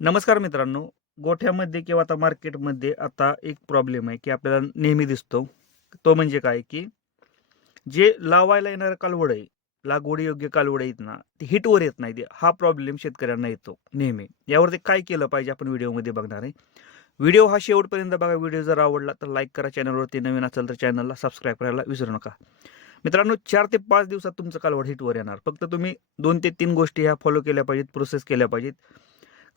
नमस्कार मित्रांनो. गोठ्यामध्ये किंवा आता मार्केटमध्ये आता एक प्रॉब्लेम आहे की आपल्याला नेहमी दिसतो. तो म्हणजे काय की जे लावायला येणारं कालवड आहे लागवडी योग्य कालवड आहेत ना ते हिटवर येत नाही. हा प्रॉब्लेम शेतकऱ्यांना येतो नेहमी. यावरती काय केलं पाहिजे आपण व्हिडिओमध्ये बघणार आहे. व्हिडिओ हा शेवटपर्यंत बघा. व्हिडिओ जर आवडला तर लाईक करा. चॅनलवरती नवीन असेल तर चॅनलला सबस्क्राईब करायला विसरू नका. मित्रांनो चार ते पाच दिवसात तुमचं कालवड हिटवर येणार. फक्त तुम्ही दोन ते तीन गोष्टी ह्या फॉलो केल्या पाहिजेत प्रोसेस केल्या पाहिजेत.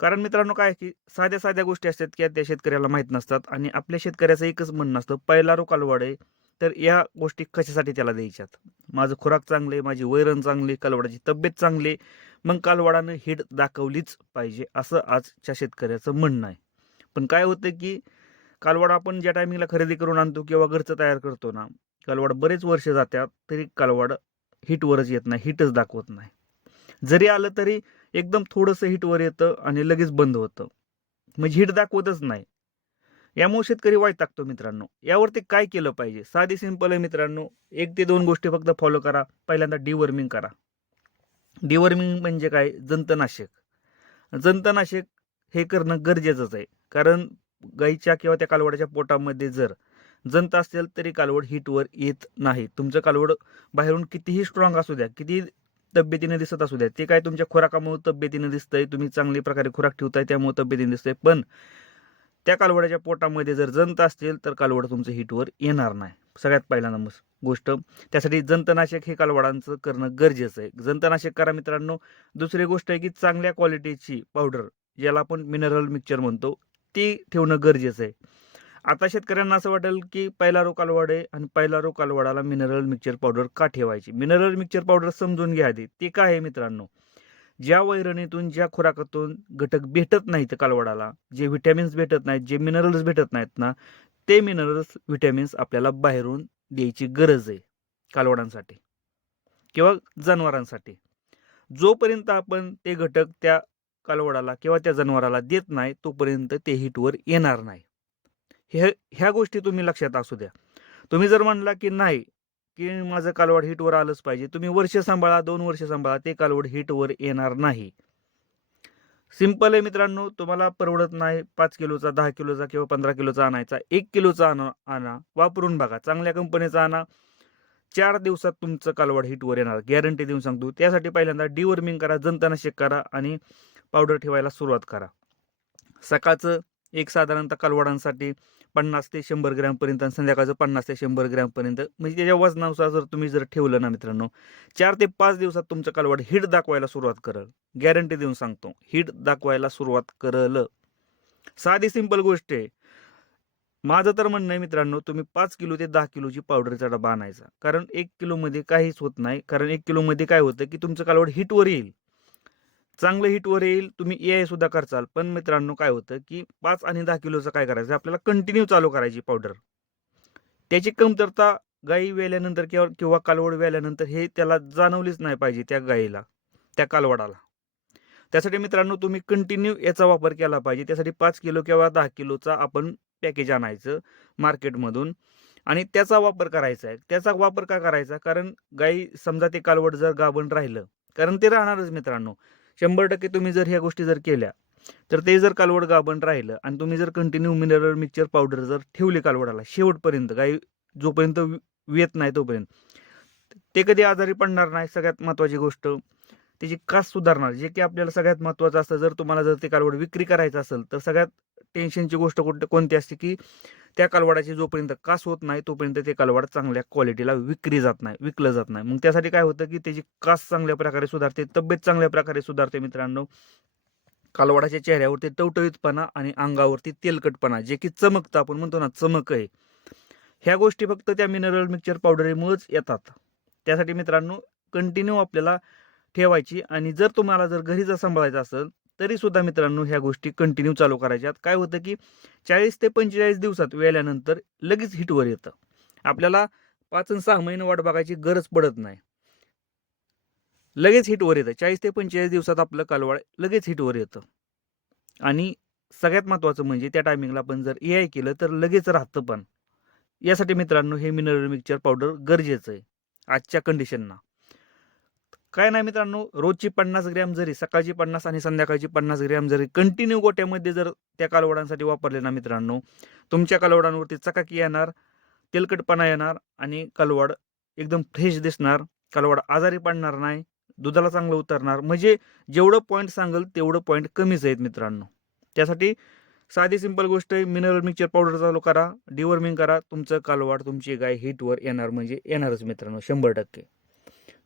कारण मित्रांनो काय की साध्या साध्या गोष्टी असतात की त्या शेतकऱ्याला माहीत नसतात आणि आपल्या शेतकऱ्याचं एकच म्हणणं असतं पहिला रो कालवड आहे तर या गोष्टी कशासाठी त्याला द्यायच्यात? माझं खुराक चांगले माझी वैरण चांगली कालवडाची तब्येत चांगली मग कालवडानं हिट दाखवलीच पाहिजे असं आजच्या शेतकऱ्याचं म्हणणं आहे. पण काय होतं की कालवड आपण ज्या टायमिंगला खरेदी करून आणतो किंवा घरचं तयार करतो ना कालवड बरेच वर्ष जातात तरी कालवड हिटवरच येत नाही हिटच दाखवत नाही. जरी आलं तरी एकदम थोडंसं हिटवर येतं आणि लगेच बंद होतं. म्हणजे हिट दाखवतच नाही. यामुळे शेतकरी वाईट टाकतो मित्रांनो. यावरती काय केलं पाहिजे? साधी सिंपल आहे मित्रांनो. एक ते दोन गोष्टी फक्त फॉलो करा. पहिल्यांदा डिवर्मिंग करा. डिवर्मिंग म्हणजे काय? जंतनाशक. जंतनाशक हे करणं गरजेचंच आहे. कारण गाईच्या किंवा त्या कालवडाच्या पोटामध्ये जर जंत असेल तरी कालवड हिटवर येत नाही. तुमचं कालवड बाहेरून कितीही स्ट्रॉंग असू द्या किती तब्येतीने दिसत असू द्या ते काय तुमच्या खुराकामुळे तब्येतीने दिसतंय तुम्ही चांगली प्रकारे खुराक ठेवताय त्यामुळे तब्येतीने दिसतंय. पण त्या कालवड्याच्या पोटामध्ये जर जंत असतील तर कालवड तुमचं हिटवर येणार नाही. सगळ्यात पहिला नंबर गोष्ट. त्यासाठी जंतनाशक हे कालवडांचं करणं गरजेचं आहे. जंतनाशक करा मित्रांनो. दुसरी गोष्ट आहे की चांगल्या क्वालिटीची पावडर ज्याला आपण मिनरल मिक्सचर म्हणतो ती ठेवणं गरजेचं आहे. आता शेतकऱ्यांना असं वाटेल की पहिला रो कालवड आहे आणि पहिला रो कालवाडाला मिनरल मिक्सचर पावडर का ठेवायची मिनरल मिक्सचर पावडर समजून घ्या आधी. ते काय आहे मित्रांनो? ज्या वैरणीतून ज्या खुराकातून घटक भेटत नाहीत कालवडाला जे व्हिटॅमिन्स भेटत नाहीत जे मिनरल्स भेटत नाहीत ना ते मिनरल्स व्हिटॅमिन्स आपल्याला बाहेरून द्यायची गरज आहे कालवडांसाठी किंवा जनावरांसाठी. जोपर्यंत आपण ते घटक त्या कालवडाला किंवा त्या जनावराला देत नाही तोपर्यंत ते हिटवर येणार नाही. हे ह्या गोष्टी तुम्ही लक्षात असू द्या. तुम्ही जर म्हणला की नाही की माझं कालवड हिटवर आलंच पाहिजे तुम्ही वर्ष सांभाळा दोन वर्ष सांभाळा ते कालवड हिटवर येणार नाही. सिंपल आहे मित्रांनो तुम्हाला परवडत नाही पाच किलोचा दहा किलोचा किंवा पंधरा किलोचा आणायचा एक किलोचा आणा आणा वापरून बघा चांगल्या कंपनीचा आणा. चार दिवसात तुमचं कालवड हिटवर येणार गॅरंटी देऊन सांगतो. त्यासाठी पहिल्यांदा डिवर्मिंग करा जंतनाशक करा आणि पावडर ठेवायला सुरुवात करा. सकाळचं एक साधारणतः कालवडांसाठी पन्नास ते शंभर ग्रॅमपर्यंत आणि संध्याकाळचं पन्नास ते शंभर ग्रॅमपर्यंत म्हणजे त्याच्या वजनानुसार जर तुम्ही जर ठेवलं ना मित्रांनो चार ते पाच दिवसात तुमचं कालवड हिट दाखवायला सुरुवात करल. गॅरंटी देऊन सांगतो हिट दाखवायला सुरुवात करल. साधी सिंपल गोष्ट आहे. माझं तर म्हणणं आहे मित्रांनो तुम्ही पाच किलो ते दहा किलोची पावडरचा डबा आणायचा. कारण एक किलोमध्ये काहीच होत नाही. कारण एक किलोमध्ये काय होतं की तुमचं कालवड हिटवर येईल. चांगलं हिटवर येईल तुम्ही ए आय सुद्धा करचाल. पण मित्रांनो काय होतं की पाच आणि दहा किलोचं काय करायचं? आपल्याला कंटिन्यू चालू करायची पावडर त्याची कमतरता गाई वेल्यानंतर किंवा किंवा कालवड वेल्यानंतर हे त्याला जाणवलीच नाही पाहिजे त्या गाईला त्या कालवडाला. त्यासाठी मित्रांनो तुम्ही कंटिन्यू याचा वापर केला पाहिजे. त्यासाठी पाच किलो किंवा दहा किलोचा आपण पॅकेज आणायचं मार्केटमधून आणि त्याचा वापर करायचा आहे. त्याचा वापर का करायचा? कारण गाई समजा ते कालवड जर गाभण राहिलं कारण ते राहणारच मित्रांनो. शंभर टक्के तुम्ही जर ह्या गोष्टी जर केल्या तर ते जर कालवड गाभण राहिलं आणि तुम्ही जर कंटिन्यू मिनरल मिक्सचर पावडर जर ठेवले कालवडाला शेवटपर्यंत काही जोपर्यंत येत नाही तोपर्यंत ते कधी आजारी पडणार नाही सगळ्यात महत्त्वाची गोष्ट. त्याची कास सुधारणार जे की आपल्याला सगळ्यात महत्त्वाचं असतं जर तुम्हाला जर ते कालवड विक्री करायचं असेल तर सगळ्यात टेन्शनची गोष्ट कोणती कोणती असते की त्या कालवडाची जोपर्यंत कास होत नाही तोपर्यंत ते कालवाड चांगल्या क्वालिटीला विक्री जात नाही विकलं जात नाही. मग त्यासाठी काय होतं की त्याची कास चांगल्या प्रकारे सुधारते तब्येत चांगल्या प्रकारे सुधारते मित्रांनो. कालवाडाच्या चेहऱ्यावरती टवटवीतपणा आणि अंगावरती तेलकटपणा जे की चमकतं आपण म्हणतो ना चमक आहे. ह्या गोष्टी फक्त त्या मिनरल मिक्सचर पावडरीमुळेच येतात. त्यासाठी मित्रांनो कंटिन्यू आपल्याला ठेवायची आणि जर तुम्हाला जर घरी जर सांभाळायचं असेल तरी सुद्धा मित्रांनो ह्या गोष्टी कंटिन्यू चालू करायच्यात. काय होतं की चाळीस ते पंचेचाळीस दिवसात वेळल्यानंतर लगेच हिटवर येतं. आपल्याला पाच आणि सहा महिने वाट बघायची गरज पडत नाही. लगेच हिटवर येतं. चाळीस ते पंचेचाळीस दिवसात आपलं कालवाळ लगेच हिटवर येतं. आणि सगळ्यात महत्त्वाचं म्हणजे त्या टायमिंगला पण जर ए आय केलं तर लगेच राहतं पण. यासाठी मित्रांनो हे मिनरल मिक्सचर पावडर गरजेचं आहे. आजच्या कंडिशनना काय नाही मित्रांनो रोजची पन्नास ग्रॅम जरी सकाळची पन्नास आणि संध्याकाळची पन्नास ग्रॅम जरी कंटिन्यू गोट्यामध्ये जर त्या कालवडांसाठी वापरले ना मित्रांनो तुमच्या कालवडांवरती चकाकी येणार तेलकटपणा येणार आणि कालवड एकदम फ्रेश दिसणार. कालवड आजारी पडणार नाही दुधाला चांगलं उतरणार. म्हणजे जेवढं पॉईंट सांगेल तेवढं पॉईंट कमीच आहेत मित्रांनो. त्यासाठी साधी सिंपल गोष्ट आहे मिनरल मिक्सर पावडर चालू करा डिवर्मिंग करा तुमचं कालवाड तुमची गाय हिटवर येणार म्हणजे येणारच मित्रांनो शंभर टक्के.